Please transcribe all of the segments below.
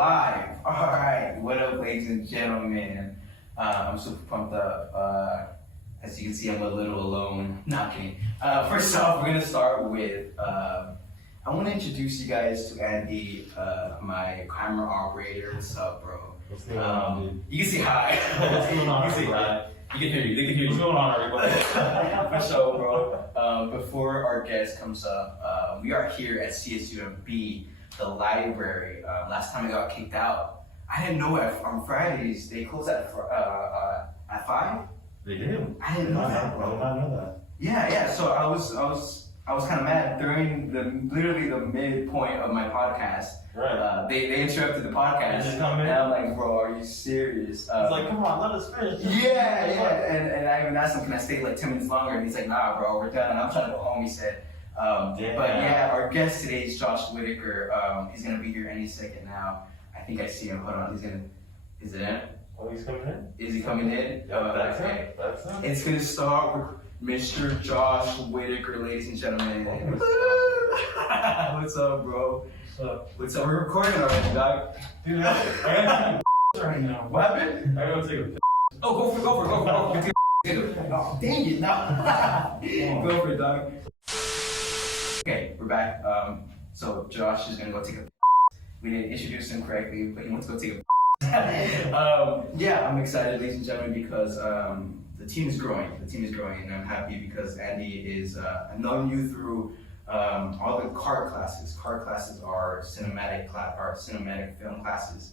live. All right, what up, ladies and gentlemen? I'm super pumped up. As you can see, I'm a little alone. Not kidding. First off, we're gonna start with. I want to introduce you guys to Andy, my camera operator. What's up, bro? What's going on, dude? You can say hi. What's going on, You can say hi. You can hear you. They can hear you. What's going on, everybody? For sure, bro. Before our guest comes up, we are here at CSUMB, the library. Last time I got kicked out, I didn't know on Fridays they close at 5. They do. I didn't know that, bro. I did not know that. Yeah. So I was kind of mad during literally the midpoint of my podcast. Right. They interrupted the podcast, Just come in. and I'm like, bro, are you serious? It's like, come on, let us finish. Yeah. And I even asked him, can I stay like 10 minutes longer? And he's like, nah, bro, we're done. And I'm trying to go home, he said. But yeah, our guest today is Josh Whiteaker. He's gonna be here any second now. I think I see him. Hold on, is it in? Oh, he's coming in? Is he coming in? Yeah, that's okay. it. That's it. It's gonna start with Mr. Josh Whiteaker, ladies and gentlemen. What's up, bro? What's up? We're recording already, dog. Dude, I got to right now. What happened? I gotta take a piss. Oh, go for it. Oh, dang it, no. Go for it, dog. Okay, we're back. So Josh is gonna go take a. We didn't introduce him correctly, but he wants to go take a. Yeah, I'm excited, ladies and gentlemen, because the team is growing. And I'm happy because Andy is. I've known you through all the card classes. Card classes are cinematic film classes.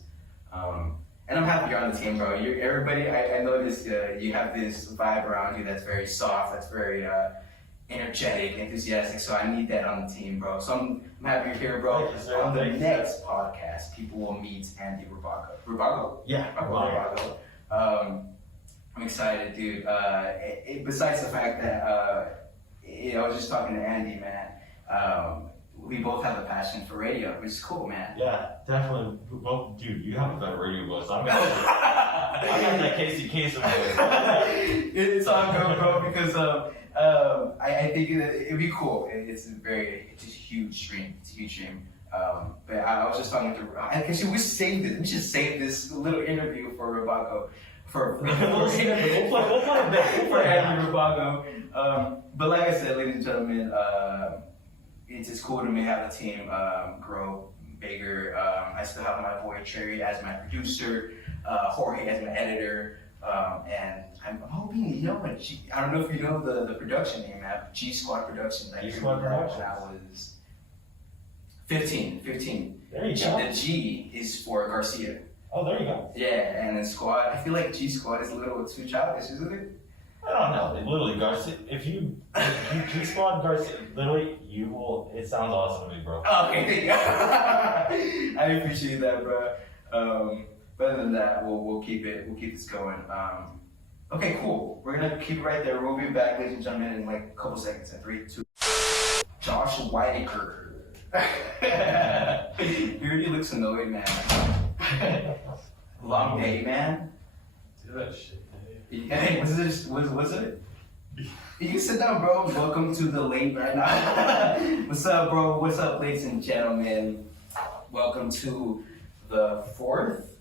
And I'm happy you're on the team, bro. Everybody, I noticed you have this vibe around you that's very soft, that's very energetic, enthusiastic. So I need that on the team, bro. So I'm happy you're here, bro. On the next podcast, people will meet Andy Rabago. Rabago? Yeah, Rabago. I'm excited, dude. Besides the fact that I was just talking to Andy, man. We both have a passion for radio, which is cool, man. Yeah, definitely. Well, dude, you have a better radio voice. I got that Casey Kasem voice. It's all good, bro, because I think it'd be cool. It's a huge dream. But I was just talking to. Actually, we should save this little interview for Rabago. We'll play it back for Andy Rabago. But like I said, ladies and gentlemen, it's just cool to me have the team grow bigger. I still have my boy Trae as my producer, Jorge as my editor, and I'm hoping, I don't know if you know the production name, G Squad Productions. G Squad Productions. When I was 15. There you go. The G is for Garcia. Oh, there you go. Yeah, and then Squad, I feel like G Squad is a little too childish, isn't it? I don't know. Literally, Garcia. If you G-Squad Garcia, literally, you will. It sounds awesome to me, bro. Okay, I appreciate that, bro. But other than that, we'll keep this going. Okay, cool. We're gonna keep it right there. We'll be back, ladies and gentlemen, in like a couple seconds. In 3, 2. Josh Whiteaker. He already looks annoyed, man. Long day, man. Do that shit. Hey, what's it? You can sit down, bro. Welcome to the late right now. What's up, bro? What's up, ladies and gentlemen? Welcome to the fourth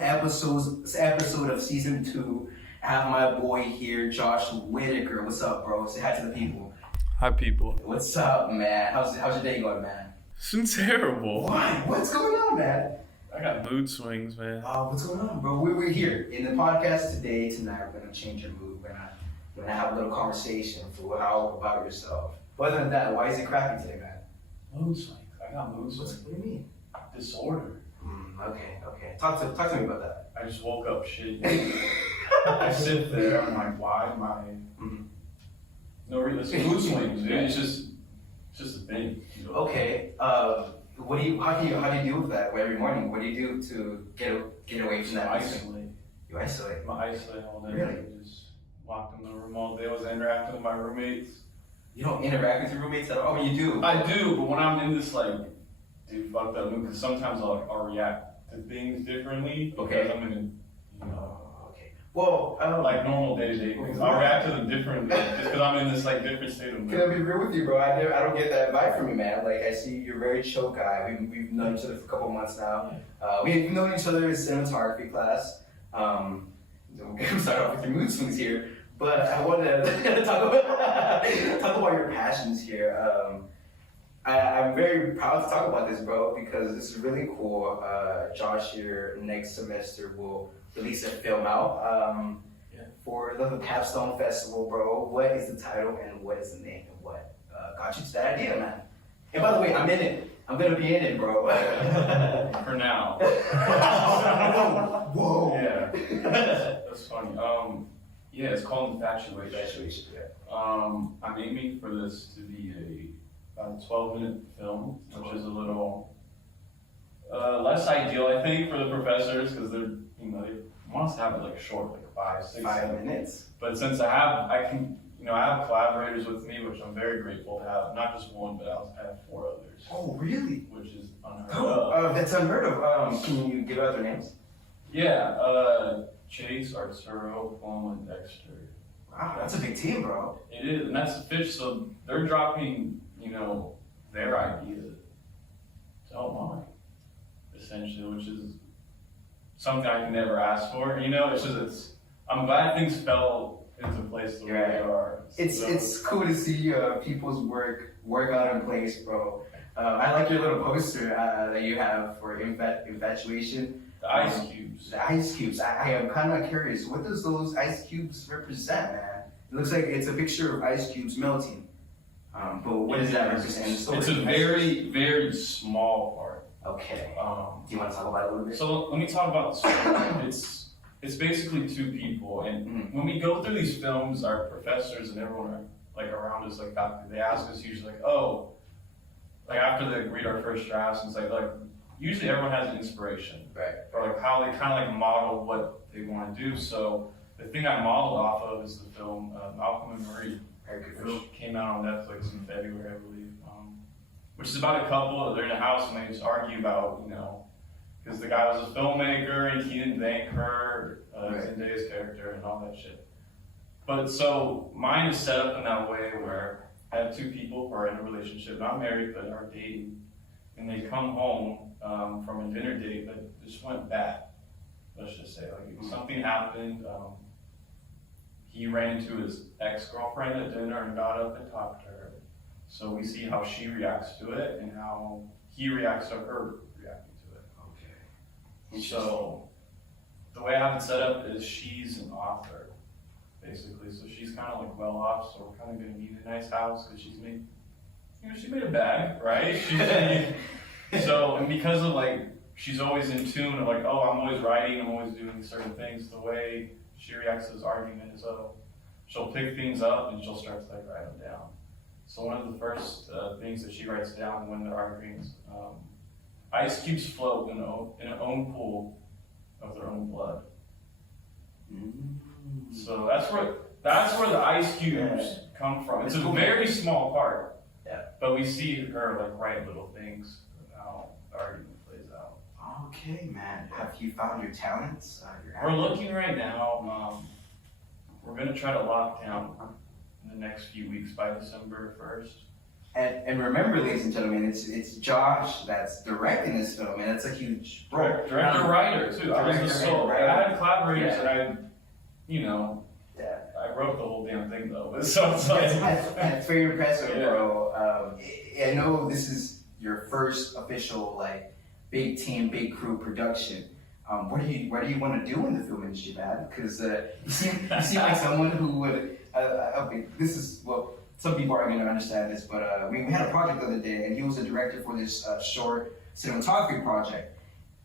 episode of season 2. I have my boy here, Josh Whiteaker. What's up, bro? Say hi to the people. Hi, people. What's up, man? How's your day going, man? It's been terrible. Why? What's going on, man? I got mood swings, man. What's going on, bro? We're here in the podcast tonight. We're gonna change your mood. We're gonna have a little conversation for about yourself. But other than that, why is it crappy today, man? Mood swings. I got mood swings. What do you mean? Disorder. Okay. Talk to me about that. I just woke up shit. I sit there. I'm like, why am I? No reason. Mood swings. It's just a thing. You know? Okay. How do you deal with that every morning? What do you do to get away from that? Isolate. You isolate. I isolate all day. Really? Just locked in the room all day. I was interacting with my roommates. You don't interact with your roommates at all? Oh, you do? I do, but when I'm in this fucked up mood, because sometimes I'll react to things differently. Okay. Because I'm in Okay. Well, like normal day-to-day things. I'll react to them differently just because I'm in this like different state of can I mood. be real with you, bro? I don't get that vibe from you, man. Like, I see you're a very chill guy. We've known each other for a couple months now. We've known each other in cinematography class. We'll start off with your mood swings here, but I want to talk about your passions here. I'm very proud to talk about this, bro, because this is really cool. Josh here next semester will release a film out for the Capstone Festival, bro. What is the title and what is the name and what got you to that idea, man? And by the way, I'm in it. I'm gonna be in it, bro. For now. Whoa. Yeah. That's funny. Yeah, it's called Infatuation. Infatuation, yeah. I'm aiming for this to be about a 12-minute film, which is a little less ideal, I think, for the professors because they're, they want us to have it like short, like 5, 6, 5 minutes. But since I have collaborators with me, which I'm very grateful to have. Not just one, but I have 4 others. Oh, really? Which is unheard of. That's unheard of. Can you give out their names? Yeah, Chase, Arturo, Plum, and Dexter. Wow, that's a big team, bro. It is, and that's the pitch. So they're dropping, their idea to help mine, essentially, which is something I can never ask for. I'm glad things fell into place the way they are. It's cool to see people's work out in place, bro. I like your little poster that you have for infatuation. The ice cubes. The ice cubes. I am kind of curious. What does those ice cubes represent, man? It looks like it's a picture of ice cubes melting. But what does that represent? It's a very, very small part. Okay. Do you want to talk about it a little bit? So let me talk about the story. It's basically 2 people, and when we go through these films, our professors and everyone around us, like faculty, they ask us usually after they read our first drafts, and it's like usually everyone has an inspiration, right? Or how they kind of model what they want to do. So the thing I modeled off of is the film Malcolm and Marie, which came out on Netflix in February, I believe. Which is about a couple. They're in a house and they just argue about, because the guy was a filmmaker and he didn't thank her, Zendaya's character, and all that shit. But so mine is set up in that way where I have 2 people who are in a relationship, not married, but are dating, and they come home from a dinner date that just went bad. Let's just say, something happened. He ran into his ex-girlfriend at dinner and got up and talked to her. So we see how she reacts to it and how he reacts to her reacting to it. Okay. So the way I have it set up is she's an author, basically. So she's kind of well off. So we're kind of going to need a nice house because she's made, she made a bag, right? And because of she's always in tune of I'm always writing, I'm always doing certain things. The way she reacts to this argument is she'll pick things up and she'll start to write them down. So one of the first things that she writes down when they're arguing is ice cubes float in an own pool of their own blood. So that's where the ice cubes come from. It's a very small part. Yeah. But we see her write little things of how the argument plays out. Okay, man. Have you found your talents? We're looking right now. We're gonna try to lock down in the next few weeks by December 1st. And remember, ladies and gentlemen, it's Josh that's directing this film, and it's a huge role. Director, writer too. I was the sole. I had collaborators, and I wrote the whole damn thing though. So that's very impressive, bro. I know this is your first official big team, big crew production. What do you want to do in the film industry, man? Because you seem like someone who would. This is some people aren't going to understand this, but we had a project the other day, and he was a director for this short cinematography project.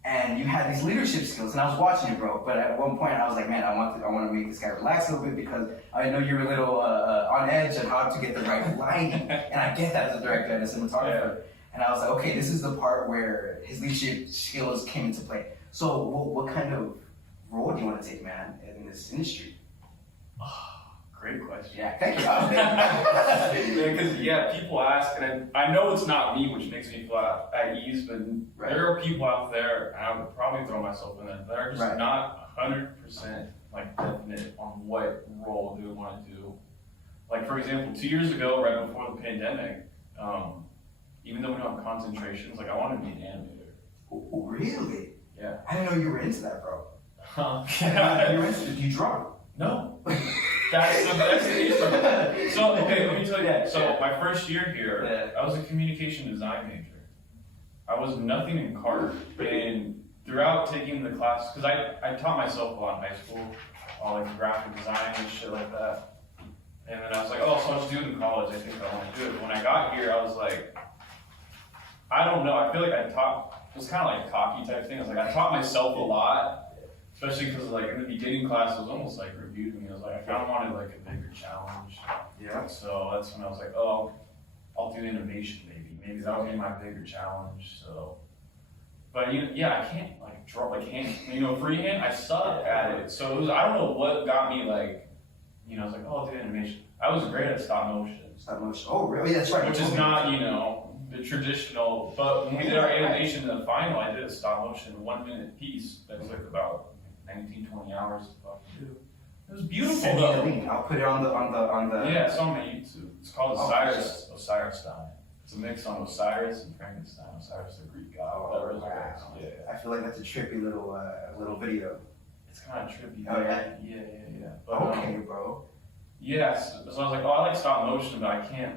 And you had these leadership skills, and I was watching it, bro. But at one point, I was like, man, I want to make this guy relax a little bit because I know you're a little on edge on how to get the right lighting, and I get that as a director and a cinematographer. And I was like, okay, this is the part where his leadership skills came into play. So, what kind of role do you want to take, man, in this industry? Great question. Yeah, thank you. Because people ask, and I know it's not me, which makes me feel at ease, but there are people out there, and I would probably throw myself in it, that are just not 100% like definite on what role do we want to do. Like for example, 2 years ago, right before the pandemic, even though we don't have concentrations, like I wanted to be an animator. Oh, really? Yeah. I didn't know you were into that, bro. Huh? You were into, you draw? No. That's the issue. So okay, let me tell you. Yeah, So yeah. my first year here, Yeah. I was a communication design major. I was nothing in CART, and throughout taking the class, because I taught myself a lot in high school, all like graphic design and shit like that. And then I was like, oh, so I'll just do it in college. I think I want to do it. But when I got here, I was like, I don't know. I feel like it was kind of like a cocky type thing. I was like, I taught myself a lot, especially because like in the beginning class, it was almost like reviewed me. I was like, I kind of wanted like a bigger challenge. Yeah. So that's when I was like, oh, I'll do innovation maybe. Maybe that would be my bigger challenge. So, but yeah, I can't like draw like hand, freehand. I suck at it. So it was, I don't know what got me like, I was like, oh, I'll do animation. I was great at stop motion. Stop motion. Oh, really? That's right. Which is not, the traditional. But when we did our animation in the final, I did a stop motion 1 minute piece that was like about 19, 20 hours to fucking do. It was beautiful Send me the though. link. I'll put it on the. Yeah, it's on my YouTube. It's called Oh, Osiris Stein. It's a mix on Osiris and Frankenstein. Osiris, the Greek god. Oh, whatever. wow. Yeah. I feel like that's a trippy little video. It's kind of trippy. Oh, yeah? Yeah. But, Okay, bro. yes. So I was like, oh, I like stop motion, but I can't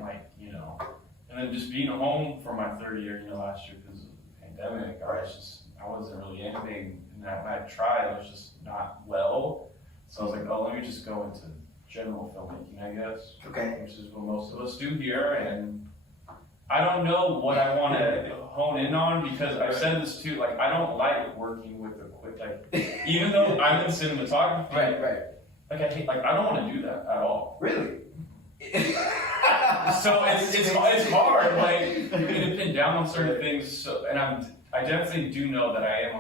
And then just being home for my third year, last year because of the pandemic, I wasn't really anything. And when I tried, I was just not well. So I was like, oh, let me just go into general filmmaking, I guess. Okay. Which is what most of us do here. And I don't know what I want to hone in on because I've said this too. Like, I don't like working with equipment. Like, even though I'm in cinematography, Right. like I hate, like I don't want to do that at all. Really? So it's hard. Like you're gonna pin down on certain things. So, and I definitely do know that I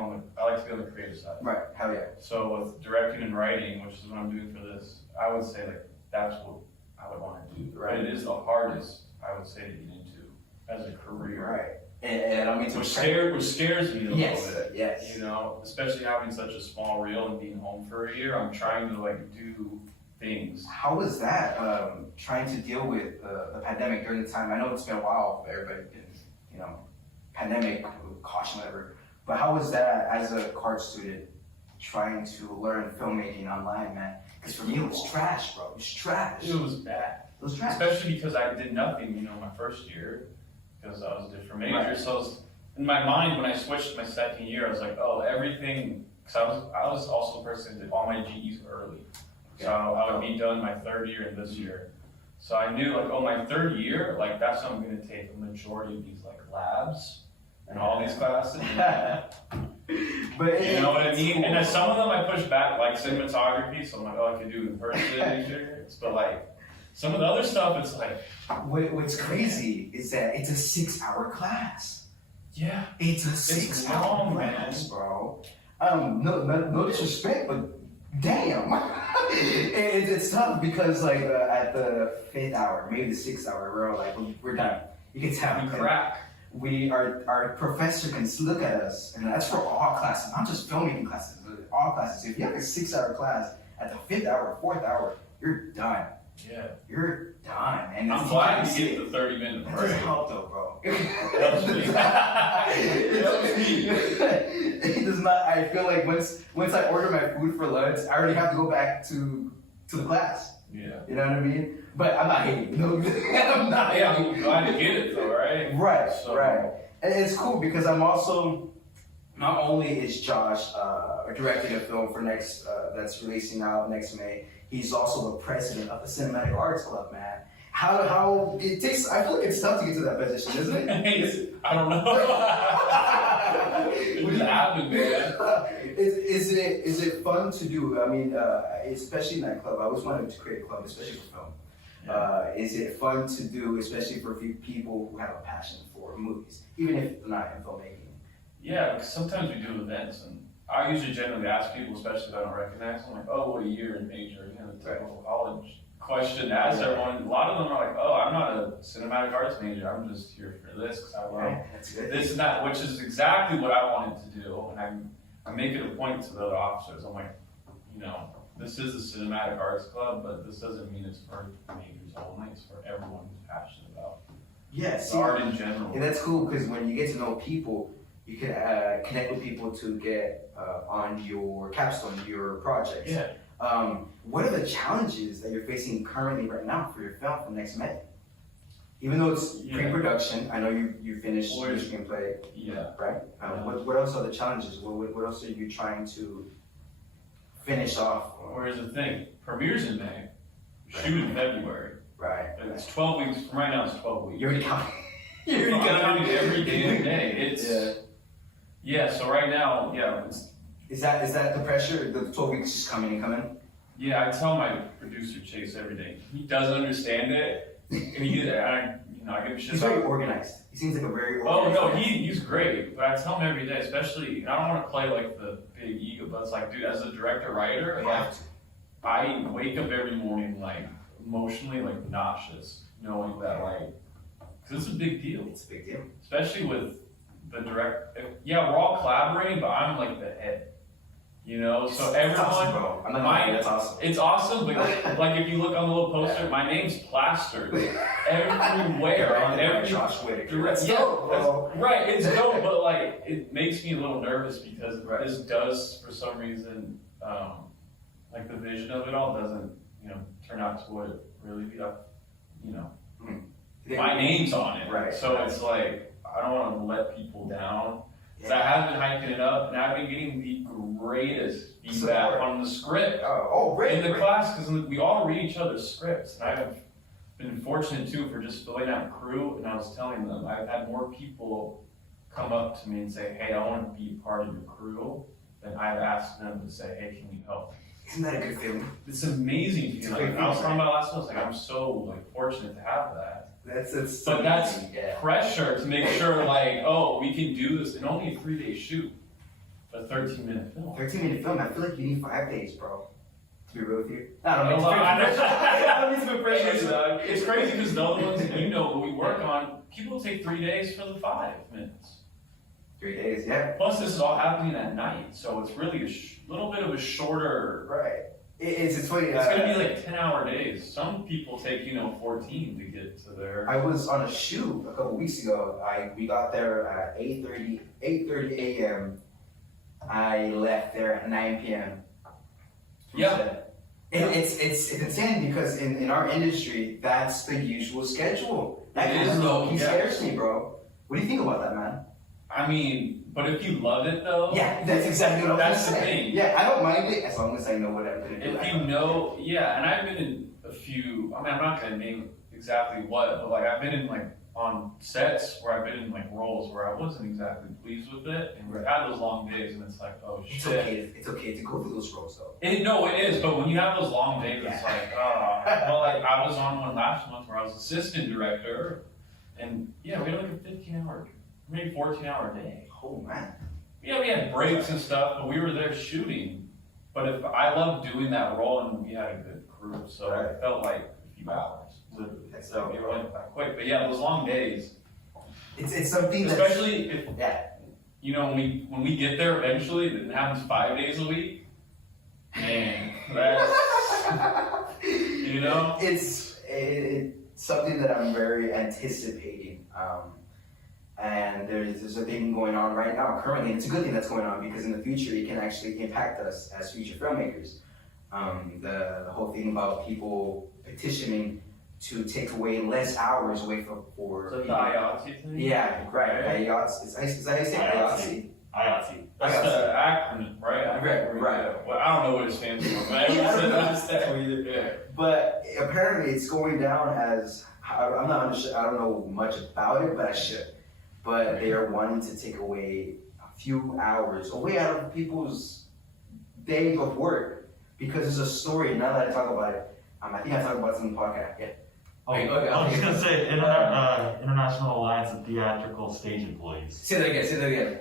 like to be on the creative side. Right. Hell yeah. So with directing and writing, which is what I'm doing for this, I would say like that's what I would want to do. Right. But it is the hardest, I would say, to get into as a career. Right. And I mean, Which scares me a little bit. Yes. Especially having such a small reel and being home for a year, I'm trying to like do things. How was that? Trying to deal with the pandemic during the time. I know it's been a while for everybody. Pandemic, caution, whatever. But how was that as a CART student trying to learn filmmaking online, man? Because for me, it was trash, bro. It was trash. It was bad. It was trash. Especially because I did nothing, my first year, because I was a different major. Right. So I was, in my mind, when I switched my second year, I was like, oh, everything, because I was also the person that did all my GEs early. So I would be done my third year and this year. So I knew like, oh, my third year, like that's when I'm going to take a majority of these like labs and all these classes. But You know what I mean? cool. And then some of them I pushed back, like cinematography. So I'm like, oh, I could do in person major. But like some of the other stuff, it's like, What's crazy is that it's a 6-hour class. yeah. It's a 6-hour long, class, bro. No disrespect, but damn. It's tough because like at the 5th hour, maybe the 6th hour, we're all like, we're done. You can tell. You crack. Our professor can look at us, and that's for all classes, not just filmmaking classes, but all classes. If you have a 6-hour class at the 5th hour, 4th hour, you're done. Yeah. You're done. And I'm glad you get the 30-minute that break. doesn't help though, bro. Helps me. It helps me. It does not. I feel like once I order my food for lunch, I already have to go back to the class. Yeah. You know what I mean? But I'm not hating. No, I'm not. Yeah, hating. I'm glad to get it though, right? Right. So- Right. And it's cool because I'm also, not only is Josh directing a film for that's releasing out next May, he's also the president of the Cinematic Arts Club, man. How it takes, I feel like it's tough to get to that position, isn't it? I don't know. It just happened, man. Is it fun to do? I mean, especially in that club, I always wanted to create a club, especially for film. Is it fun to do, especially for people who have a passion for movies, even if they're not in filmmaking? Yeah, because sometimes we do events, and I usually generally ask people, especially if I don't recognize them, like, oh, what year and major, the typical college question to ask everyone. A lot of them are like, oh, I'm not a cinematic arts major, I'm just here for this because I love That's good. this and that, which is exactly what I wanted to do. And I make it a point to the other officers. I'm like, this is the Cinematic Arts Club, but this doesn't mean it's for majors only. It's for everyone who's passionate about Yes. art in general. And that's cool because when you get to know people, you can connect with people to get on your capstone, your projects. Yeah. What are the challenges that you're facing currently right now for your film for next May? Even though it's pre-production, I know you finished your screenplay, Yeah. right? What else are the challenges? What else are you trying to finish off? Or here's the thing: premieres in May, shoot in February. Right. And it's 12 weeks. Right now, it's 12 weeks. You're already counting. You're I'm already counting counting every damn day. It's yeah. So right now, it's, Is that the pressure? The 12 weeks is coming and coming. yeah. I tell my producer Chase every day. He doesn't understand it, and I give him shit. He's very organized. He seems like a very Oh organized. no, he's great. But I tell him every day, especially. And I don't want to play like the big ego, but it's like, dude, as a director writer, like I wake up every morning like emotionally like nauseous, knowing that like, because it's a big deal. It's a big deal. Especially with the direct. Yeah, we're all collaborating, but I'm like the head. You know, so everyone. That's awesome, bro. I'm not gonna lie, that's awesome. It's awesome, but like if you look on the little poster, my name's plastered everywhere on every. Josh Whiteaker. Direct, That's yeah, dope, bro. right. It's dope, but like it makes me a little nervous because this does, for some reason, like the vision of it all doesn't, turn out to what it really be. My name's on it, Right. So it's like I don't want to let people down. So I have been hyping it up, and I've been getting the greatest feedback on the script in the class because we all read each other's scripts. And I have been fortunate too for just filling out crew. And I was telling them I've had more people come up to me and say, "Hey, I want to be part of your crew," than I've asked them to say, "Hey, can you help?" Isn't that a good feeling? It's amazing feeling. Like, I was talking about last month. Like I'm so fortunate to have that. That's But that's pressure to make sure, we can do this in only a 3-day shoot, a 13-minute film. 13-minute film. I feel like you need 5 days, bro. To be real with you. I don't know. It's crazy because the other ones what we work on, people take 3 days for the 5 minutes. 3 days, yeah. Plus, this is all happening at night, so it's really a little bit of a shorter. Right. It's funny. It's going to be like 10-hour days. Some people take 14 to get to their. I was on a shoot a couple weeks ago. We got there at 8:30 a.m. I left there at 9 p.m. Yeah. It's insane because in our industry, that's the usual schedule. That It is, kind though, of scares me, bro. What do you think about that, man? I mean, but if you love it though. Yeah, that's exactly what I was That's the saying. thing. Yeah, I don't mind it as long as I know what I'm gonna do. If you know, and I've been in a few. I mean, I'm not gonna name exactly what, but I've been in on sets where I've been in roles where I wasn't exactly pleased with it, and we've had those long days, and it's like, oh shit. It's okay to go through those roles though. No, it is, but when you have those long days, it's like, I was on one last month where I was assistant director, and we had a 15-hour, maybe 14-hour day. Oh man. Yeah, we had breaks and stuff, but we were there shooting. But if I loved doing that role, and we had a good crew, so it felt like a few hours, literally. So it went by quick. But those long days. It's something especially if when we get there eventually, it happens 5 days a week. Man, that's it's something that I'm very anticipating. And there's a thing going on right now currently, and it's a good thing that's going on because in the future it can actually impact us as future filmmakers. The whole thing about people petitioning to take away less hours away for the IATSE thing? Yeah, right. IATSE. Is that how you say it? IATSE. That's the acronym, right? Right. Well, I don't know what it stands for, but But apparently it's going down as I don't know much about it, but I should. But they are wanting to take away a few hours away out of people's day of work because there's a story. Now that I talk about it, I think I talked about this in the podcast. Yeah. I was just gonna say International Alliance of Theatrical Stage Employees. Say that again.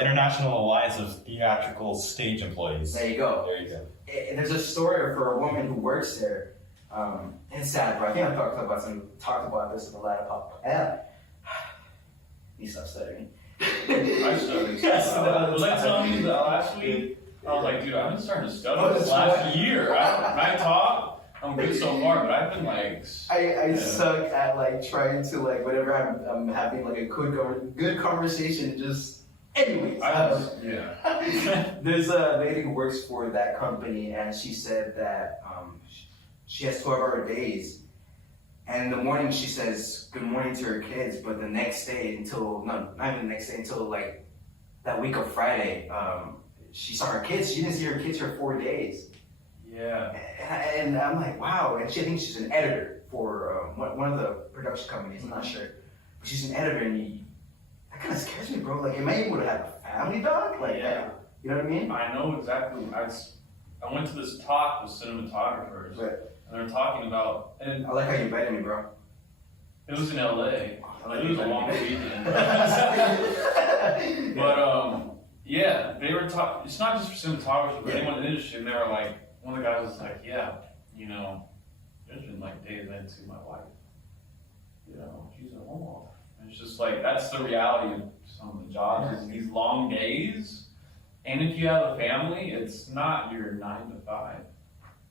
International Alliance of Theatrical Stage Employees. There you go. And there's a story for a woman who works there. And it's sad, bro. I think I talked about this in the latter podcast. You stop stuttering. I started. Was I telling you that last week? I was like, dude, I've been starting to study this last year. When I talk, I'm good so far, but I've been like. I suck at like trying to like whenever I'm having like a good conversation. Just anyways. There's a lady who works for that company, and she said that she has 12-hour days. And in the morning she says good morning to her kids, but the next day not even the next day until like that week of Friday, she saw her kids. She didn't see her kids for 4 days. Yeah. And I'm like, wow. And I think she's an editor for one of the production companies. I'm not sure, but she's an editor, and that kind of scares me, bro. Like, am I able to have a family, dog? Like, yeah. You know what I mean? I know exactly. I went to this talk with cinematographers. Right. And they're talking about, and I like how you invited me, bro. it was in LA. Like, it was a long weekend. But yeah, they were talking. It's not just for cinematographers, but anyone in the industry. And they were like, one of the guys was like, yeah, there's been like days I didn't see my wife. She's at home all the time. And it's just like that's the reality of some of the jobs is these long days. And if you have a family, it's not your 9 to 5.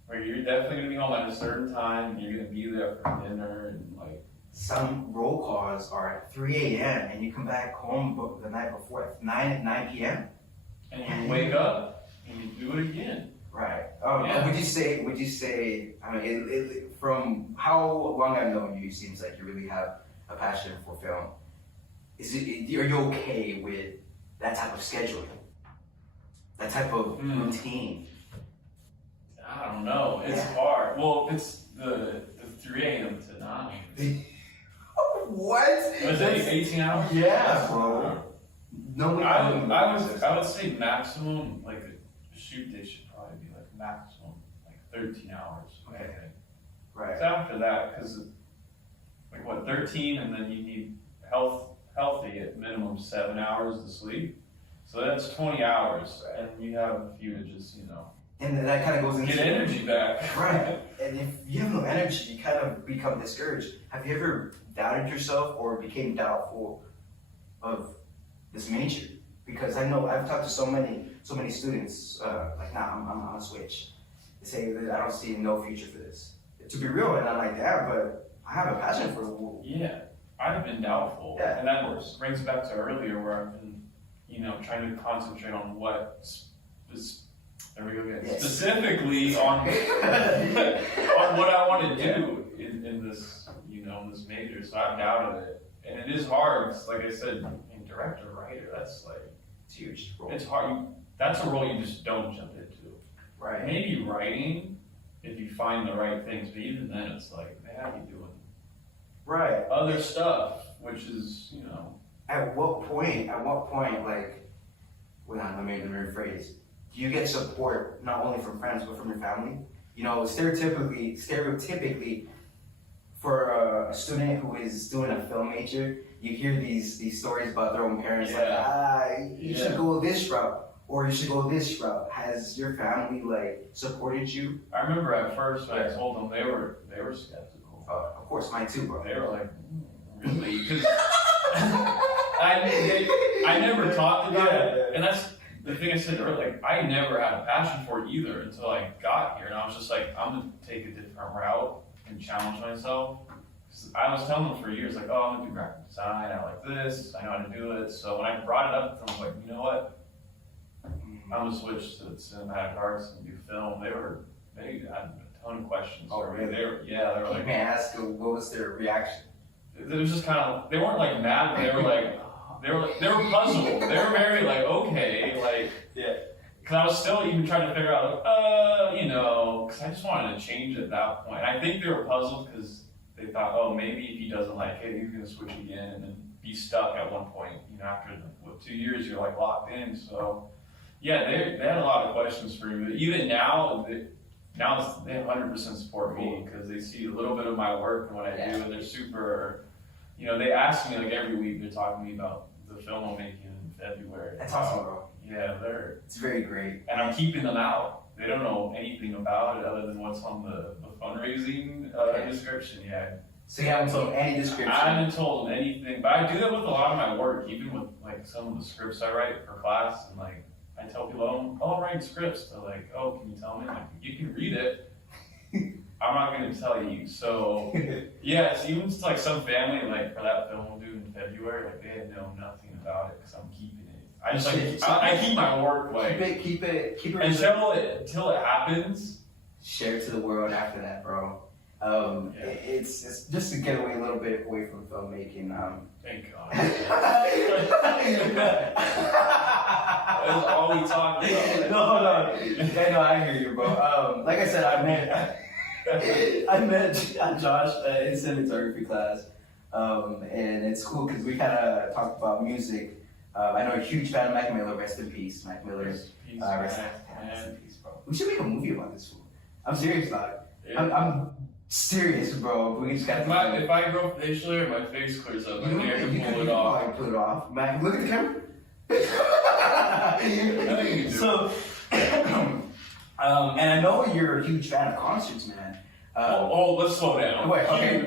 Where you're definitely gonna be home at a certain time, and you're gonna be there for dinner, and like some roll calls are at 3 a.m. and you come back home the night before at 9 p.m. And you wake up and you do it again. Right. Would you say? I mean, from how long I've known you, it seems like you really have a passion for film. Are you okay with that type of scheduling? That type of routine? I don't know. It's hard. Well, it's the 3 a.m. to 9. What? Was it 18 hours? Yeah, bro. No way. I would say maximum, like a shoot day should probably be like maximum, like 13 hours. Okay. Right. It's after that, because like what, 13, and then you need healthy at minimum 7 hours to sleep. So that's 20 hours, and you have a few to just, And that kind of goes into get energy back. Right. And if you have no energy, you kind of become discouraged. Have you ever doubted yourself or became doubtful of this major? Because I know I've talked to so many students, like, I'm on a switch. They say that I don't see no future for this. To be real, and I'm like, yeah, but I have a passion for it. Yeah, I've been doubtful. Yeah, and that brings back to earlier where I've been, trying to concentrate on what there we go again. Yes. Specifically on what I want to do in this, in this major. So I've doubted it, and it is hard. It's like I said, director, writer. That's like it's huge. Role. It's hard. That's a role you just don't jump into. Right. Maybe writing, if you find the right things, but even then, it's like, man, how are you doing? Right. Other stuff, which is, At what point, like, let me rephrase. Do you get support not only from friends but from your family? Stereotypically, for a student who is doing a film major, you hear these stories about their own parents, you should go this route or you should go this route. Has your family like supported you? I remember at first when I told them, they were skeptical. Of course, mine too, bro. They were like, really? Because I never talked about it, and that's the thing I said earlier. Like, I never had a passion for it either until I got here, and I was just like, I'm gonna take a different route and challenge myself. Because I was telling them for years, like, oh, I'm gonna do graphic design. I like this. I know how to do it. So when I brought it up to them, I was like, you know what? I'm gonna switch to cinematic arts and do film. They had a ton of questions. Oh, really? They were like, may I ask what was their reaction? It was just kind of, they weren't like mad, but they were puzzled. They were very like, okay, like, yeah. Because I was still even trying to figure out, because I just wanted to change at that point. I think they were puzzled because they thought, oh, maybe if he doesn't like it, he's going to switch again and then be stuck at one point. After 2 years, you're like locked in. So, yeah, they had a lot of questions for me. But even now, they 100% support me because they see a little bit of my work and what I do, and they're super. They ask me like every week. They're talking to me about the film I'm making in February. That's awesome, bro. Yeah, it's very great. And I'm keeping them out. They don't know anything about it other than what's on the fundraising description. Yeah. So you haven't told any description? I haven't told them anything, but I do that with a lot of my work, even with like some of the scripts I write for class, and like I tell people, oh, I'm writing scripts. They're like, oh, can you tell me? I'm like, you can read it. I'm not going to tell you. So, yeah, it's even just like some family, like for that film we'll do in February, like they know nothing about it because I'm keeping it. I just like, I keep my work like. Keep it. Until it happens. Share it to the world after that, bro. It's just to get away a little bit away from filmmaking. Thank God. That's all we talk about. No. I hear you, bro. Like I said, I met Josh in cinematography class, and it's cool because we kind of talked about music. I know a huge fan of Mac Miller. Rest in peace, Mac Miller. Rest in peace, bro. We should make a movie about this fool. I'm serious, dog. Yeah. I'm serious, bro. We just gotta. If I grow facial hair, my face clears up. I think I can pull it off. I can pull it off. Mac, look at the camera. So, and I know you're a huge fan of concerts, man. Let's slow down. Wait, okay.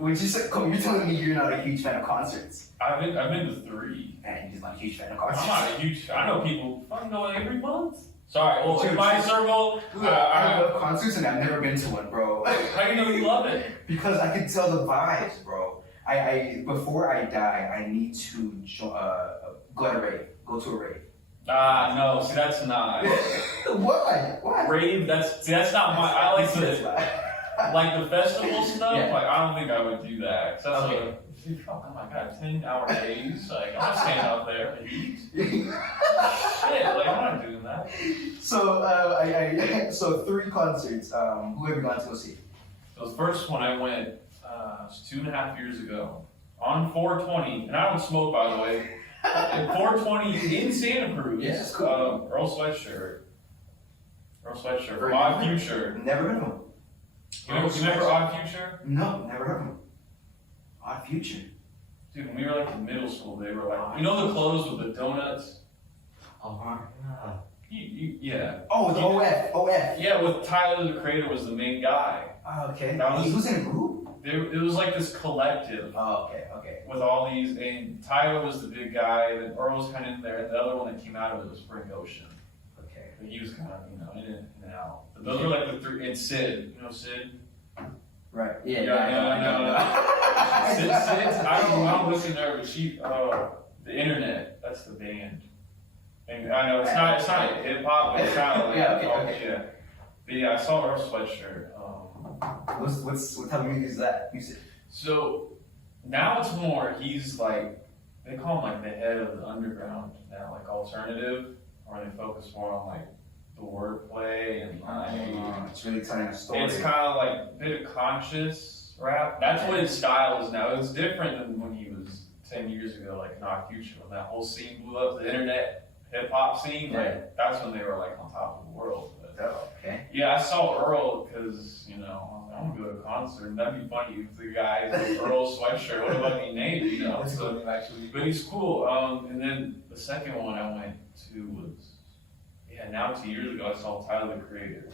You're telling me you're not a huge fan of concerts? I've been to 3. Man, you're just not a huge fan of I'm concerts. not a huge. I know people fucking go every month. Sorry, well, in my circle, I love concerts and I've never been to one, bro. How do you know you love it? Because I can tell the vibes, bro. I before I die, I need to go to a rave. Go to a rave. No, see that's not. Why? Rave, that's not my. I like the festival stuff. Yeah. Like I don't think I would do that. 'Cause that's Okay. oh my god, 10-hour days. Like I'm not standing out there and eat. Shit, like I'm not doing that. So so 3 concerts. Who have you gone to go see? So the first one I went it was 2.5 years ago on 420, and I don't smoke by the way. At 420 in Santa Cruz. Yeah, that's cool. Earl Sweatshirt from Odd Future. Never heard of him. You remember Odd Future? No, never heard of him. Odd Future. Dude, when we were like in middle school, they were like, you know the clothes with the donuts? Yeah. Oh, the OF. Yeah, with Tyler the Creator was the main guy. Oh, okay. That He was in a group? It was like this collective. Oh, okay. With all these, and Tyler was the big guy, then Earl was kind of in there, and the other one that came out of it was Frank Ocean. Okay. But he was kind of, in and out. But those were like the 3, and Sid, you know Sid? Right. Yeah. Sid, I don't listen to her, but the internet, that's the band. And I know it's not hip hop, but it's kind of like, okay. But yeah, I saw Earl Sweatshirt. What type of music is that? Music. So now it's more, he's like, they call him like the head of the underground now, like alternative, or they focus more on like the wordplay and like. It's really telling a story. It's kind of like a bit of conscious rap. That's what his style is now. It's different than when he was 10 years ago, like Not Future, when that whole scene blew up, the internet hip hop scene. Like that's when they were like on top of the world. But, okay. yeah, I saw Earl because I'm gonna go to a concert. And that'd be funny if the guy's like Earl Sweatshirt. What about me named? That's So, cool, actually. but he's cool. And then the second one I went to was now 2 years ago I saw Tyler the Creator.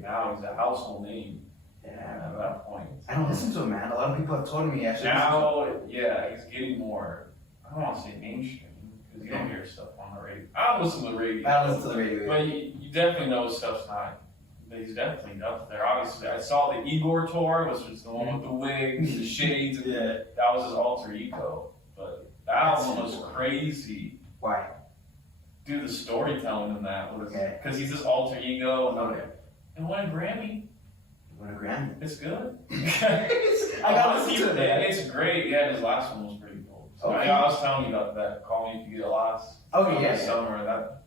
Now he's a household name. Yeah. At that point. I don't listen to him, man. A lot of people have told me actually. Now, he's getting more. I don't want to say mainstream because you don't hear stuff on the radio. I don't listen to the radio. I don't listen to the radio. But you definitely know stuff's not. But he's definitely up there. Obviously, I saw the Igor tour, which was the one with the wigs, the shades. And that was his alter ego. But that album was crazy. Why? Dude, the storytelling in that was because he's this alter ego and won a Grammy. Won a Grammy. It's good. I gotta listen to it. It's great. Yeah, his last one was pretty cool. So Okay. I was telling you about that. Call me if you get lost. Summer.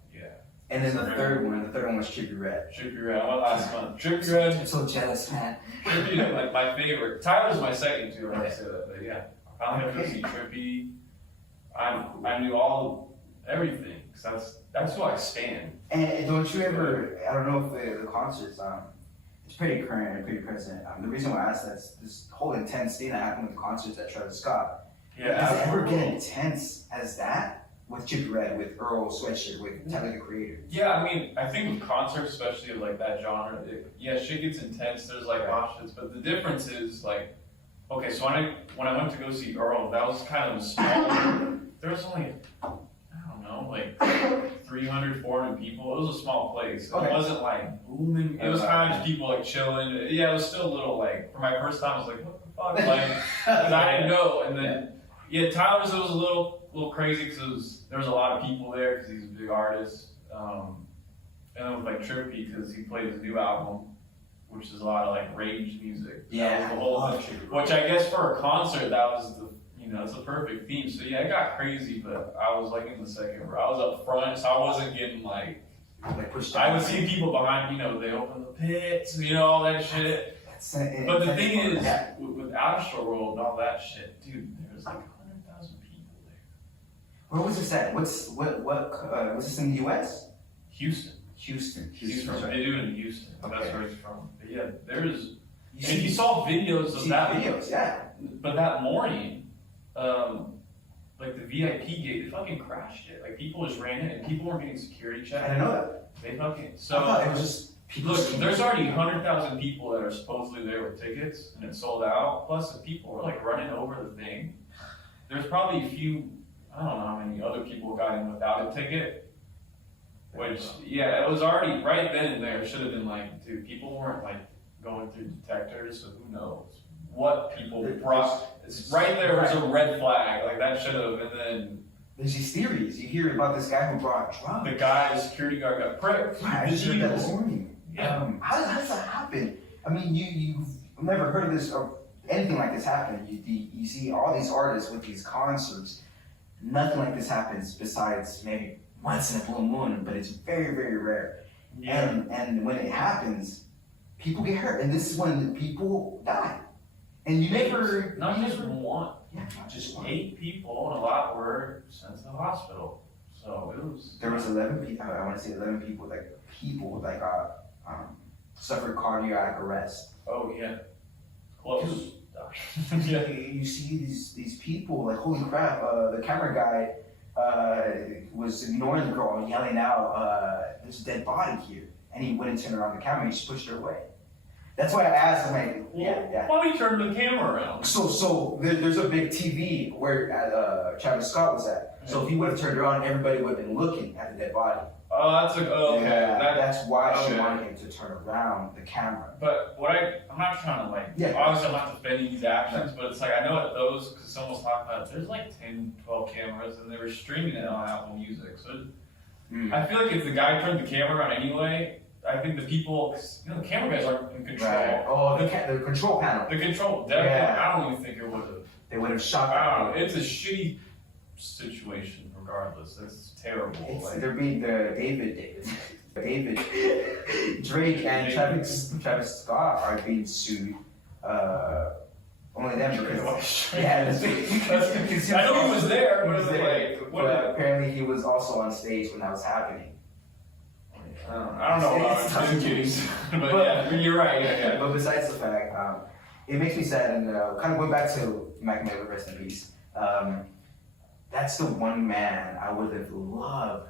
And then the third one was Trippie Redd. Trippie Redd. I went last month. Trippie Redd. I'm so jealous, man. Trippie, like my favorite. Tyler's my second too. When I say that, but yeah, I finally got to see Trippie. I knew everything. Cause that's who I stand. And don't you ever? I don't know if the concerts. It's pretty current and pretty present. The reason why I asked that's this whole intense thing that happened with the concerts at Travis Scott. Yeah. Does it ever get intense as that? With Trippie Redd, with Earl Sweatshirt, with Tyler the Creator. Yeah, I mean, I think with concerts, especially of like that genre, shit gets intense. There's like mosh pits, but the difference is like, okay, so when I went to go see Earl, that was kind of a small. There was only, I don't know, like like 300, 400 people. It was a small place. Okay. It wasn't like booming. It was kind of just people like chilling. Yeah, it was still a little like, for my first time, I was like, what the fuck? Like, 'cause I didn't know. And then, yeah, Tyler's, it was a little crazy because there was a lot of people there because he's a big artist. And it was like trippy because he played his new album, which is a lot of like rage music. Yeah. That was the whole thing. Which I guess for a concert, that was the, it's a perfect theme. So yeah, it got crazy, but I was like in the second row. I was up front, so I wasn't getting like pushed I down. would see people behind, they open the pits, all that shit. But the thing is, with Astroworld and all that shit, dude, there was like 100,000 people there. Where was this at? Was this in the U.S.? Houston. Houston. Right. They do it in Houston. Okay. That's where it's from. But yeah, there's. You And see, you saw videos of that. videos, yeah. But that morning, like the VIP gate, they fucking crashed it. Like people just ran in, and people weren't getting security I checked. didn't know that. They fucking I thought it so. was just people. Look, there's already 100,000 people that are supposedly there with tickets, and it's sold out. Plus, the people were like running over the thing. There's probably a few. I don't know how many other people got in without a ticket. Which, yeah, it was already right then and there. It should have been like, dude, people weren't like going through detectors, so who knows what people brought. It's right there was a red flag, like that should have. And then There's these theories. You hear about this guy who brought drugs. the security guard got pricked. Right, I just heard that this morning. Yeah. How does that happen? I mean, you've never heard of this or anything like this happen. You see all these artists with these concerts. Nothing like this happens besides maybe once in a blue moon, but it's very, very rare. Yeah. And when it happens, people get hurt, and this is when the people die. And you never, Not just one. yeah, not just one. 8 people, and a lot were sent to the hospital. So it was. There was 11 people. I want to say 11 people that got suffered cardiac arrest. Oh yeah. Close. Yeah. You see these people like, holy crap! The camera guy was ignoring the girl, yelling out, "There's a dead body here," and he wouldn't turn around the camera. He just pushed her away. That's why I asked him, like, yeah. Why don't you turn the camera around? So there's a big TV where Travis Scott was at. So if he would have turned around, everybody would have been looking at the dead body. Oh, that's okay. Yeah, that's why she okay. wanted him to turn around the camera. But I'm not trying to like, Yeah. obviously I'm not defending these actions, but it's like, I know at those, because someone was talking about it, there's like 10, 12 cameras, and they were streaming it on Apple Music. So I feel like if the guy turned the camera around anyway, I think the people, 'cause, the camera guys aren't in control. Right. Oh, the control panel. The control, definitely, Yeah. I don't even think it would have. They would have shot I don't that. know, it's a shitty situation regardless. It's terrible. Like, They're being David, Drake and Travis Scott are being sued. Only them because I know he was there, but it's like, what? But apparently he was also on stage when that was happening. I don't know It's tough about to it, but But- yeah, you're right. Yeah. But besides the fact, it makes me sad, and kind of going back to Mac Miller, rest in peace. That's the one man I would have loved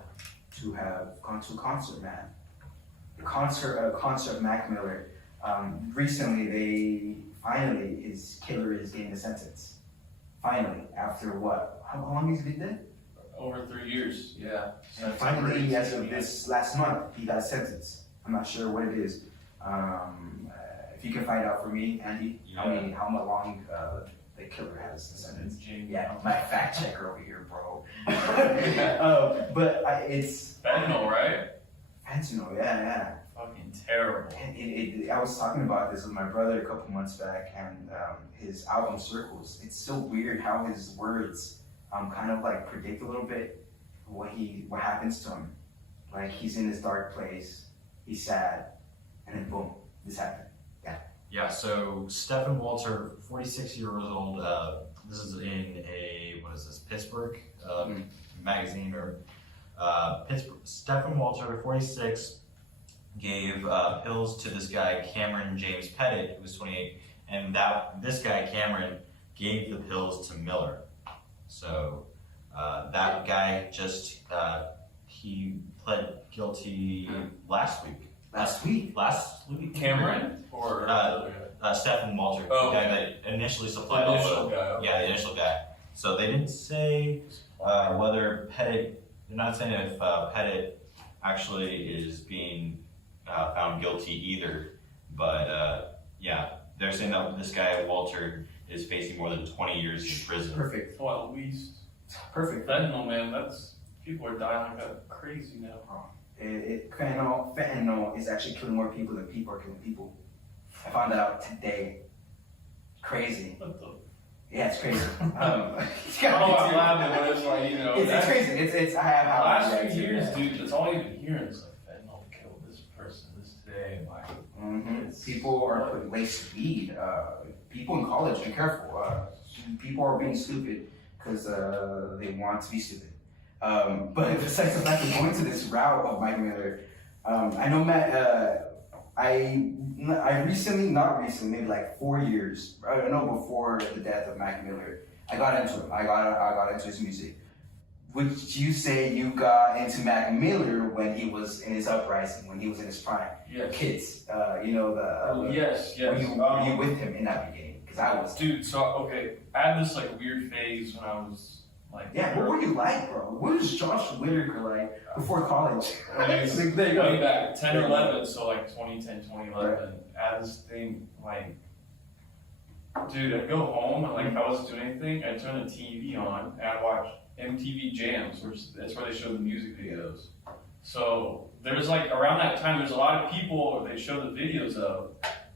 to have gone to a concert, man. A concert of Mac Miller. Recently, his killer is getting a sentence. Finally, after what? How long has he been dead? Over 3 years, yeah. And finally, as of this last month, he got sentenced. I'm not sure what it is. If you can find out for me, Andy, how long the killer has the sentence. Yeah, my fact checker over here, bro. But it's Fentanyl, right? fentanyl, yeah. Fucking terrible. And I was talking about this with my brother a couple months back, and his album Circles. It's so weird how his words kind of like predict a little bit what happens to him. Like he's in this dark place, he's sad, and then boom, this happened. Yeah, so Stephen Walter, 46 years old, this is in Pittsburgh magazine, or Pittsburgh. Stephen Walter, 46, gave pills to this guy, Cameron James Pettit, who was 28, and this guy, Cameron, gave the pills to Miller. So that guy he pled guilty last week. Last week? Cameron? Or Stephen Walter, Oh, the guy that initially supplied the all initial the, guy. yeah, the initial guy. So they didn't say whether Pettit They're not saying if Pettit actually is being found guilty either, but yeah, they're saying that this guy Walter is facing more than 20 years in prison. Perfect. Well, at least Perfect. fentanyl, man. That's people are dying like that crazy now. Fentanyl is actually killing more people than people are killing people. I found that out today. Crazy. What the? Yeah, it's crazy. I'm laughing, but it's like, you know. It's crazy. It's I have how last few years, dude, that's all you've been hearing is like fentanyl killed this person this day. And like, people are putting laced weed. People in college, be careful. People are being stupid because they want to be stupid. But besides the fact of going to this route of Mike Miller, I know Matt. I recently, not recently, maybe like 4 years. I don't know, before the death of Mac Miller, I got into him. I got into his music. Would you say you got into Mac Miller when he was in his uprising, when he was in his prime? yes. Kids, you know the. Yes. Were you with him in that beginning? Because I was. Dude, so okay, I had this like weird phase when I was like. Yeah, what were you like, bro? What was Josh Whitaker like before college? There you go. Back 10 or 11, so like 2010, 2011. I had this thing like, dude, I'd go home and like if I wasn't doing anything, I'd turn the TV on and I'd watch MTV Jams, which that's where they show the music videos. So there's like around that time, there's a lot of people they show the videos of,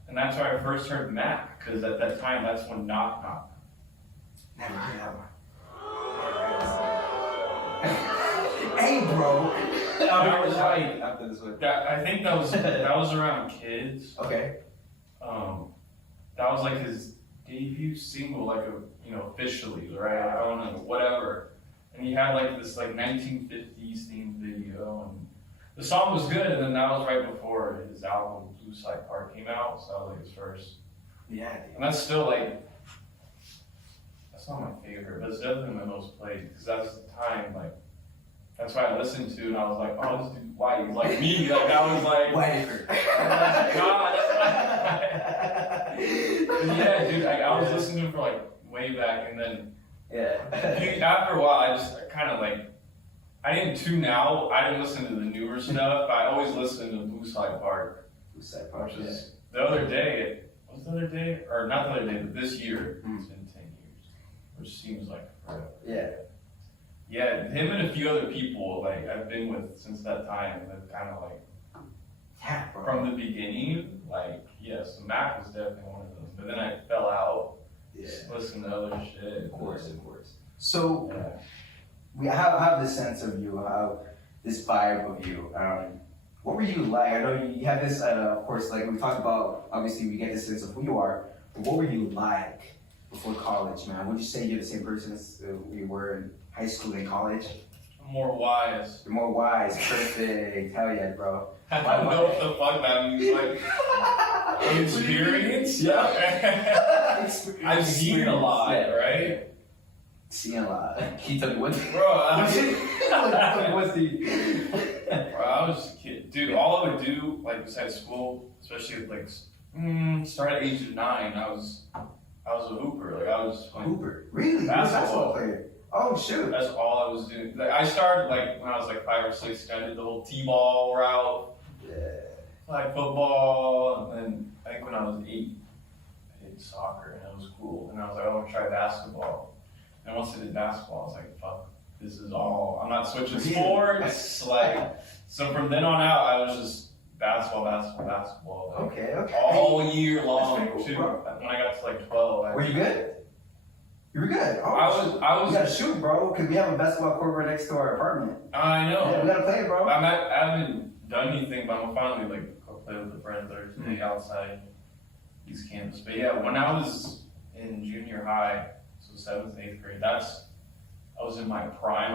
and that's where I first heard Mac, because at that time that's when Knock Knock. Never heard that one. Hey, bro. That was like, after this one. I think that was around Kids. Okay. That was like his debut single, like officially, right? I don't know, whatever. And he had like this like 1950s themed video, and the song was good. And then that was right before his album Blue Side Park came out, so that was like his first. Yeah. And that's still like, that's not my favorite, but it's definitely my most played, because that's the time like. That's what I listened to, and I was like, oh, this dude white. He's like me. Like, I was like, Whiteaker. God, yeah, dude, I was listening to him for like way back, and then after a while, I kind of like, I didn't tune out. I didn't listen to the newer stuff. I always listened to Blue Side Park. Blue Side Park, which is the other day. Was the other day, or not the other day, but this year. It's been 10 years, which seems like forever. Yeah. Yeah, him and a few other people like I've been with since that time. That kind of like from the beginning. Like yes, Mac was definitely one of those. But then I fell out. Yeah. Just listened to other shit. Of course. So we have this sense of you, this vibe of you. What were you like? I know you have this. Of course, like we talked about. Obviously, we get this sense of who you are. But what were you like before college, man? Would you say you're the same person as you were in high school and college? I'm more wise. You're more wise. Perfect. Hell yeah, bro. I don't know what the fuck that means. Like experience. Yeah. I've seen a lot, right? Seen a lot. Can you tell me what? Bro, I What's the? Bro, I was just a kid, dude. All I would do, like besides school, especially like start at age of 9, I was a hooper. Like I was playing Hooper. Really? basketball Player. Oh shoot. That's all I was doing. Like I started like when I was like 5 or 6. I did the whole t-ball route, like football, and then I think when I was 8, I did soccer, and it was cool. And I was like, I want to try basketball. And once I did basketball, I was like, fuck, this is all. I'm not switching sports. Like so from then on out, I was just basketball. Like, Okay. all year long. That's pretty Too. cool, bro. When I got to like 12, Were you good? You were good. Oh, I was. We gotta shoot, bro, because we have a basketball court right next to our apartment. I know. Yeah, we gotta play, bro. I haven't done anything, but I'm finally like go play with a friend Thursday outside East Campus. But yeah, when I was in junior high, so 7th, 8th grade, I was in my prime.